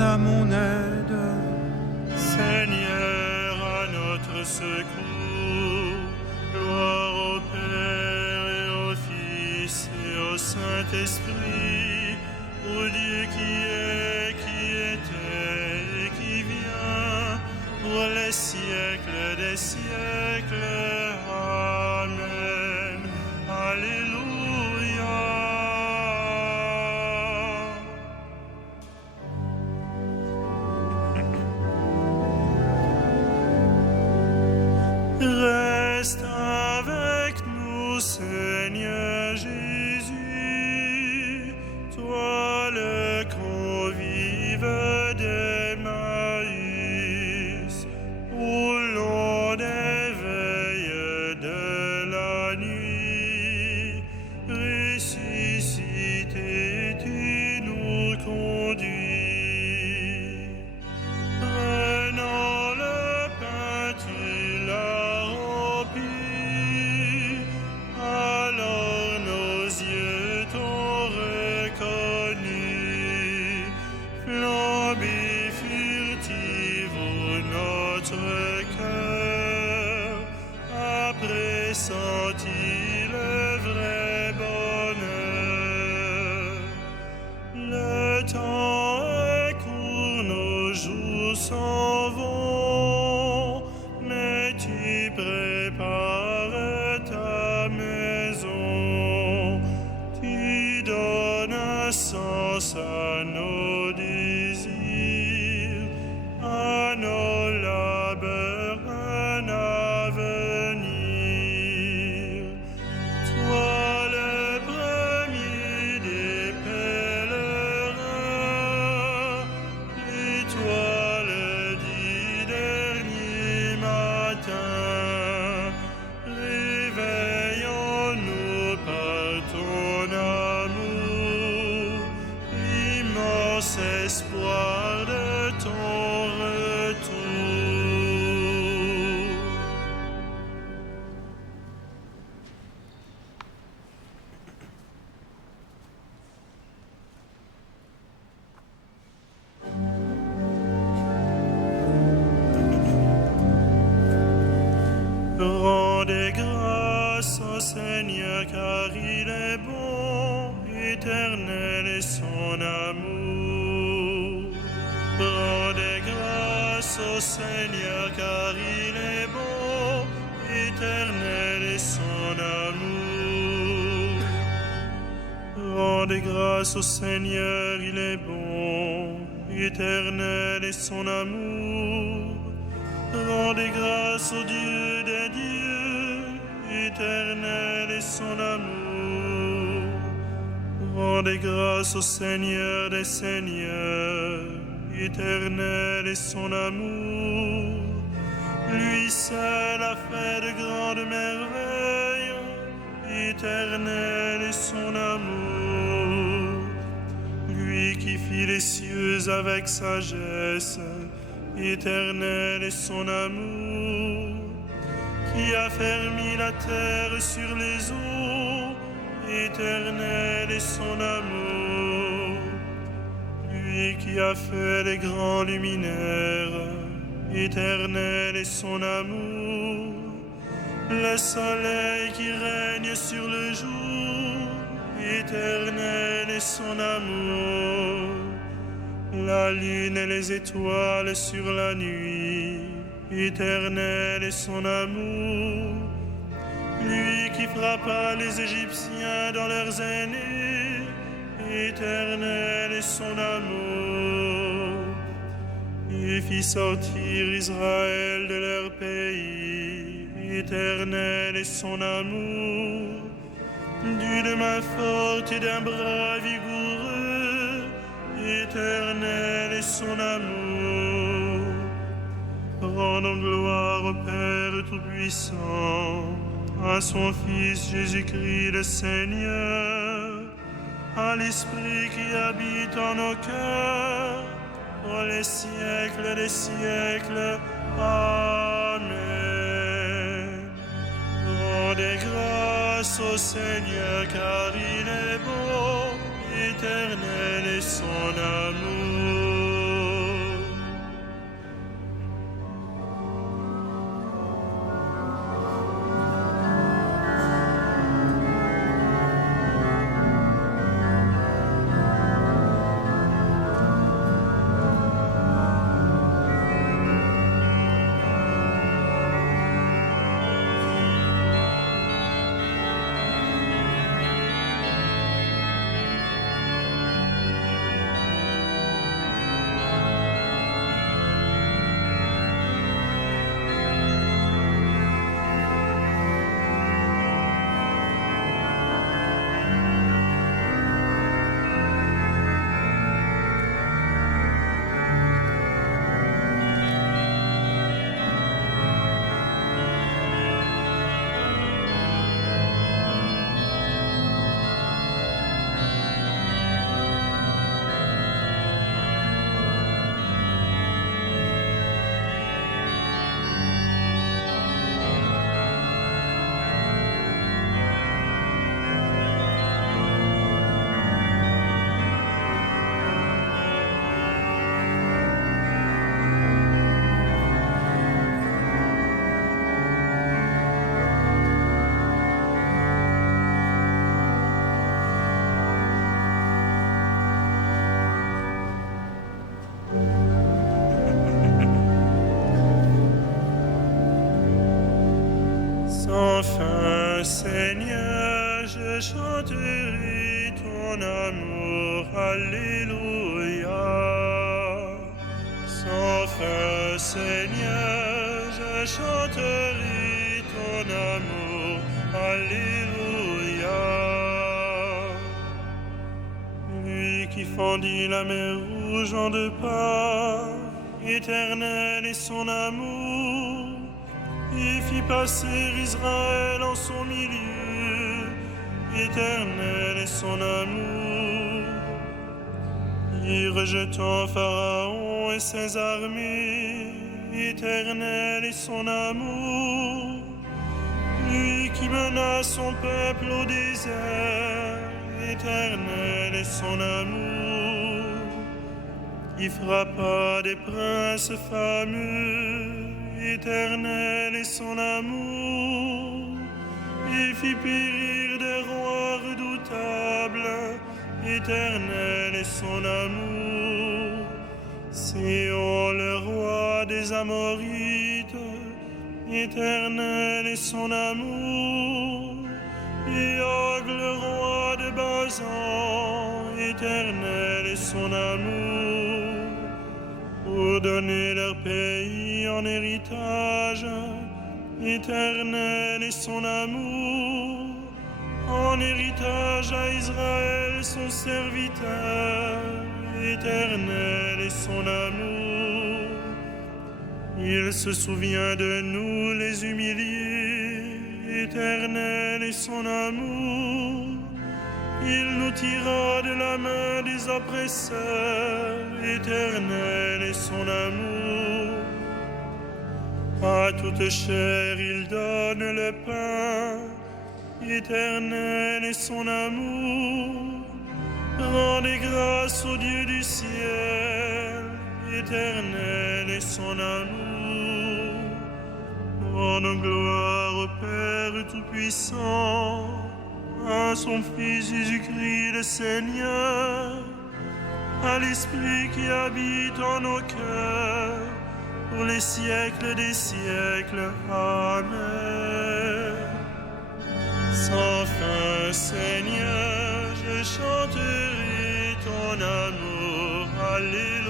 à mon aide. Seigneur, à notre secours. Gloire au Père et au Fils et au Saint-Esprit, au Dieu qui est, qui était et qui vient, pour les siècles des siècles. Amen. Alléluia. Reste avec nous, Seigneur Jésus, toi le convive d'Emmaüs, au long des veilles de la nuit, ressuscité, tu nous conduis. Prenons le pain, tu l'as rempli, alors nos yeux t'ont reconnu. Flambée furtive au notre cœur, a pressenti le vrai bonheur. Le temps est court, nos jours s'en vont, mais tu prépares ta maison. Tu donnes un sens à nos désirs, à nos labeurs un avenir. Toi le premier des pèlerins, l'étoile du dernier matin, réveillons-nous par ton amour, l'immense espoir de ton retour. Rendez grâce au Seigneur, car il est bon, éternel est son amour. Rendez grâce au Seigneur, car il est bon, éternel est son amour. Rendez grâce au Seigneur, il est bon, éternel est son amour. Rendez grâce au Dieu des dieux, éternel est son amour. Rendez grâce au Seigneur des seigneurs, éternel est son amour. Lui seul a fait de grandes merveilles, éternel est son amour. Lui qui fit les cieux avec sagesse, éternel est son amour, qui a fermi la terre sur les eaux, éternel est son amour. Lui qui a fait les grands luminaires, éternel est son amour. Le soleil qui règne sur le jour, éternel est son amour. La lune et les étoiles sur la nuit, éternel est son amour. Lui qui frappa les Égyptiens dans leurs aînés, éternel est son amour. Il fit sortir Israël de leur pays, éternel est son amour. D'une main forte et d'un bras vigoureux, éternel est son amour. Rendons gloire au Père Tout-Puissant, à son Fils Jésus-Christ le Seigneur, à l'Esprit qui habite en nos cœurs, pour les siècles des siècles. Amen. Rendez grâce au Seigneur, car il est bon, éternel est son amour. Seigneur, je chanterai ton amour. Alléluia. Lui qui fendit la mer rouge en deux parts, éternel est son amour, et fit passer Israël en son milieu, éternel est son amour. Y rejetant Pharaon et ses armées, éternel est son amour. Lui qui mena son peuple au désert, éternel est son amour. Qui frappa des princes fameux, éternel est son amour. Et fit périr des rois redoutables, éternel est son amour. Sion, le roi des Amorites, éternel est son amour. Et Og, le roi de Bazan, éternel est son amour. Pour donner leur pays en héritage, éternel est son amour. En héritage à Israël son serviteur, éternel est son amour. Il se souvient de nous les humiliés, éternel est son amour. Il nous tira de la main des oppresseurs, éternel est son amour. À toute chair il donne le pain, éternel est son amour. Rendez grâce au Dieu du ciel, éternel est son amour. Rendons gloire au Père Tout-Puissant, à son Fils Jésus-Christ le Seigneur, à l'Esprit qui habite en nos cœurs, pour les siècles des siècles. Amen. Sans fin, Seigneur, je chanterai ton amour. Alléluia.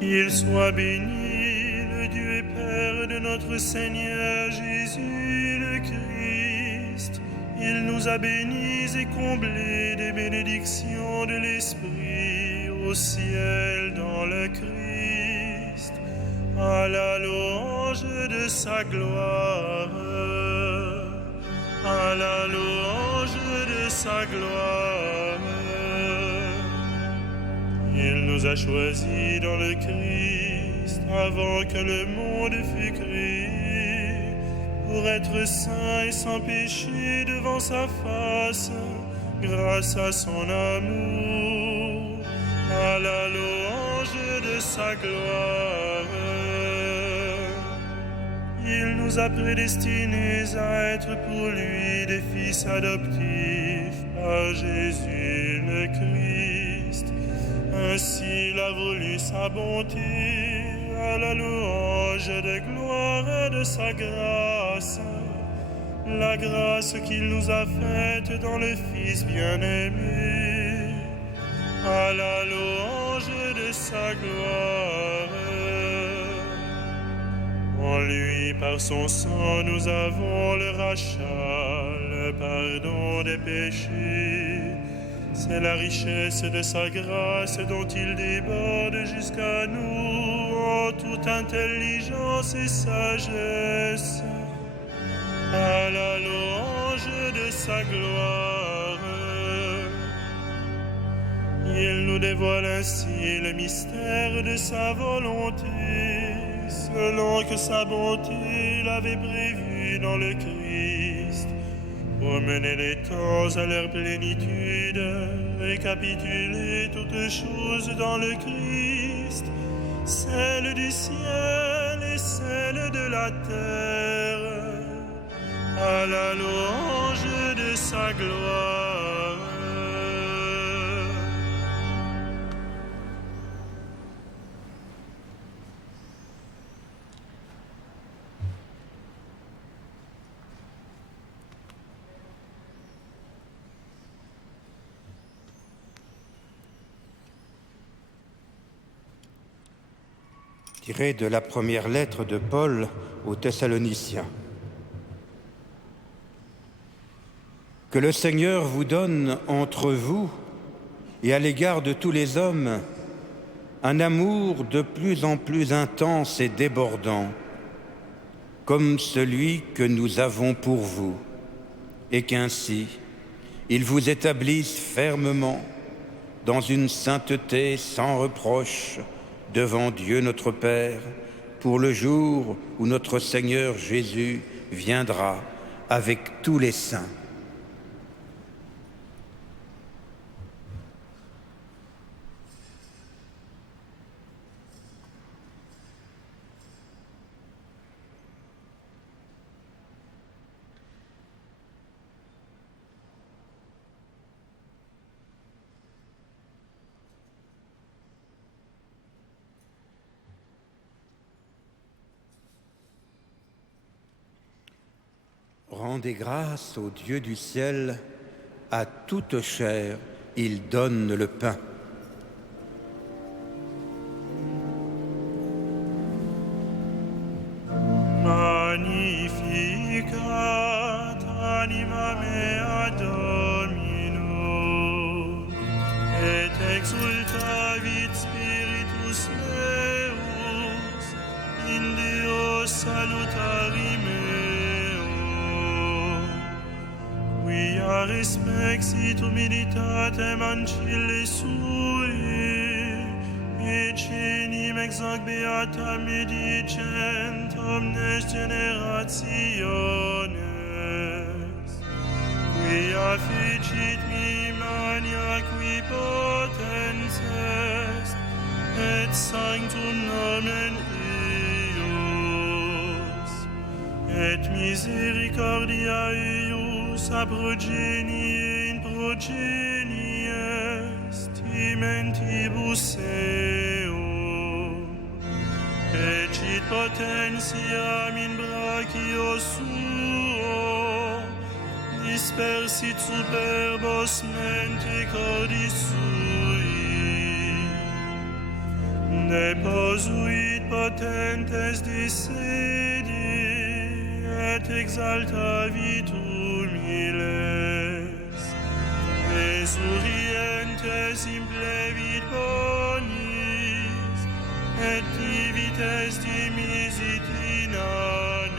Qu'il soit béni, le Dieu et Père de notre Seigneur Jésus le Christ. Il nous a bénis et comblés des bénédictions de l'Esprit au ciel dans le Christ, à la louange de sa gloire, à la louange de sa gloire. Il nous a choisis dans le Christ avant que le monde fût créé, pour être saints et sans péché devant sa face, grâce à son amour, à la louange de sa gloire. Il nous a prédestinés à être pour lui des fils adoptifs par Jésus le Christ. Ainsi il a voulu sa bonté, à la louange de gloire et de sa grâce, la grâce qu'il nous a faite dans le Fils bien-aimé, à la louange de de sa gloire. En lui, par son sang, nous avons le rachat, le pardon des péchés. C'est la richesse de sa grâce dont il déborde jusqu'à nous en toute intelligence et sagesse, à la louange de sa gloire. Il nous dévoile ainsi le mystère de sa volonté, selon que sa bonté l'avait prévu dans le Christ, pour mener les temps à leur plénitude, récapituler toutes choses dans le Christ, celles du ciel et celles de la terre, à la louange de sa gloire. Tiré de la première lettre de Paul aux Thessaloniciens. Que le Seigneur vous donne entre vous et à l'égard de tous les hommes un amour de plus en plus intense et débordant, comme celui que nous avons pour vous, et qu'ainsi il vous établisse fermement dans une sainteté sans reproche devant Dieu notre Père, pour le jour où notre Seigneur Jésus viendra avec tous les saints. Rendez grâce au Dieu du ciel, à toute chair, il donne le pain. Magnificat anima mea Domino, et exultavit spiritus meus, in Deo salutari meo. Quia respexit humilitatem ancille sui, et cenim ex hoc beata medicent omnes generationes. Quia fecit mi mania qui potens est, et sanctum nomen eius, et misericordia eius a progenie in progenie estimentibus eum, fecit potentiam in brachio suo, dispersit superbos mente cordis sui, deposuit potentes de sedi, et exaltavit humiles, resurrientes implevit bonis, et divites dimisit inanes.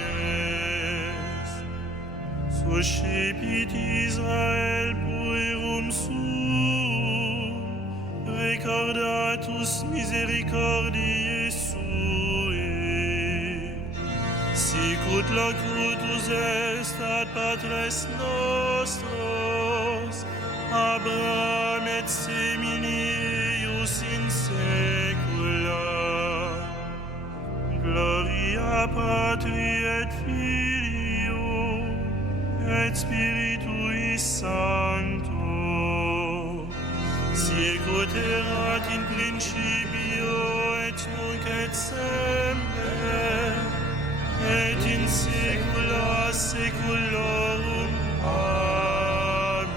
Suscipit Israel puerum suum, recordatus misericordiae sui, sicut locutus est ad patres nostros, Abraham et semini eius in saecula. Gloria Patri et Filio et Spiritui Sancto, sicut erat in principio et nunc et semper, et in saecula saeculorum. Amen.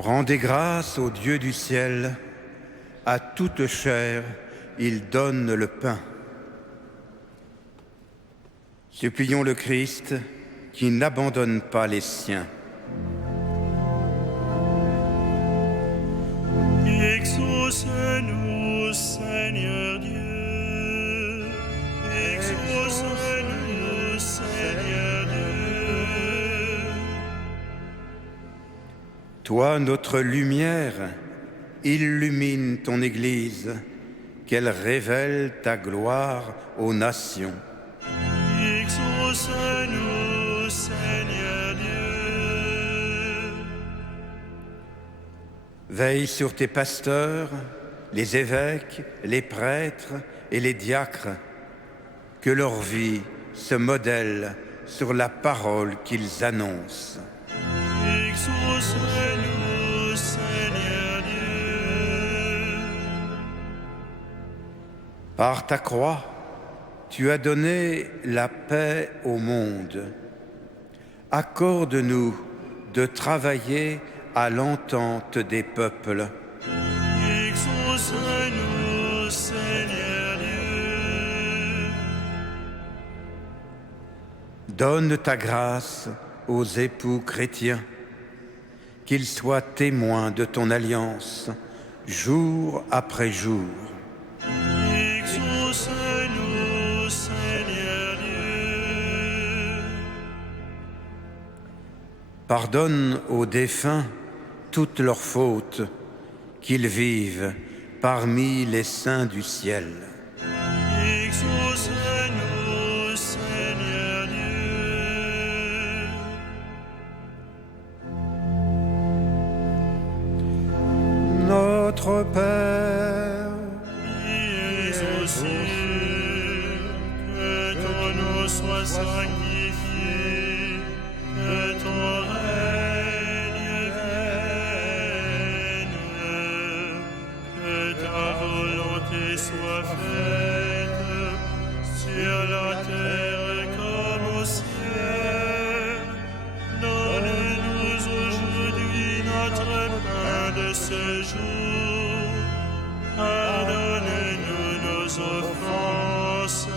Rendez grâce au Dieu du ciel, à toute chair, il donne le pain. Supplions le Christ qui n'abandonne pas les siens. Exauce-nous, Seigneur Dieu. Exauce-nous, Seigneur Dieu. Toi, notre lumière, illumine ton Église, qu'elle révèle ta gloire aux nations. Exauce-nous, Seigneur Dieu. Veille sur tes pasteurs, les évêques, les prêtres et les diacres, que leur vie se modèle sur la parole qu'ils annoncent. Exauce-nous, Seigneur Dieu. Par ta croix, tu as donné la paix au monde. Accorde-nous de travailler à l'entente des peuples. Exauce-nous, Seigneur Dieu. Donne ta grâce aux époux chrétiens, qu'ils soient témoins de ton alliance, jour après jour. Exauce-nous, Seigneur Dieu. Pardonne aux défunts toutes leurs fautes, qu'ils vivent parmi les saints du ciel. Exauce-nous, Seigneur Dieu. Notre Père, qui es aux cieux, que ton nom soit sanctifié, que ton règne vienne, que ta volonté soit faite sur la terre comme au ciel. Donne-nous aujourd'hui notre pain de ce jour. Pardonne-nous nos offenses,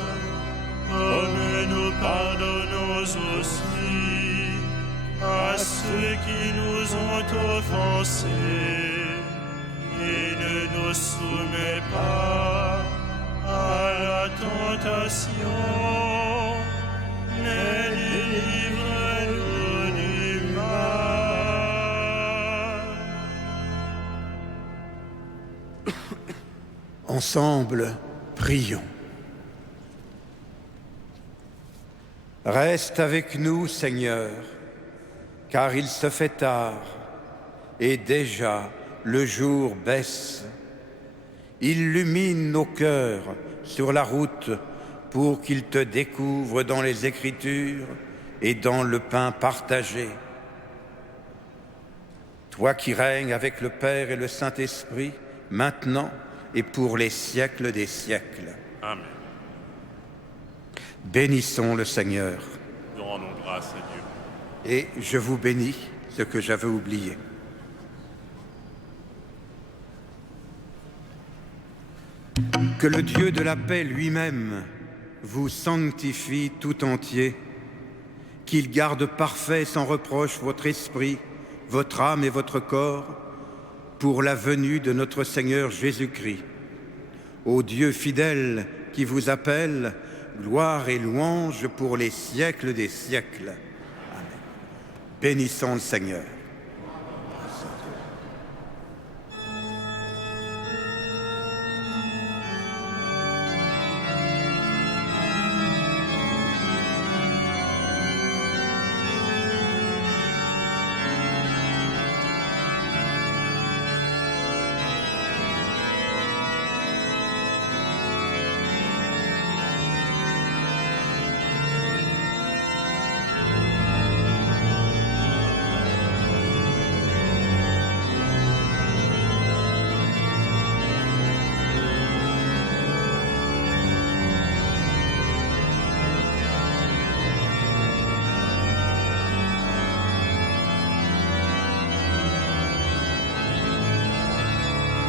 comme nous pardonnons aussi à ceux qui nous ont offensés. Et ne nous soumets pas à la tentation, mais délivre-nous du mal. ensemble, prions. Reste avec nous, Seigneur, car il se fait tard et déjà le jour baisse. Illumine nos cœurs sur la route pour qu'ils te découvrent dans les Écritures et dans le pain partagé. Toi qui règnes avec le Père et le Saint-Esprit, maintenant et pour les siècles des siècles. Amen. Bénissons le Seigneur. Nous rendons grâce à Dieu. Et je vous bénis, ce que j'avais oublié. Que le Dieu de la paix lui-même vous sanctifie tout entier, qu'il garde parfait sans reproche votre esprit, votre âme et votre corps, pour la venue de notre Seigneur Jésus-Christ. Ô Dieu fidèle qui vous appelle, gloire et louange pour les siècles des siècles. Amen. Bénissons le Seigneur.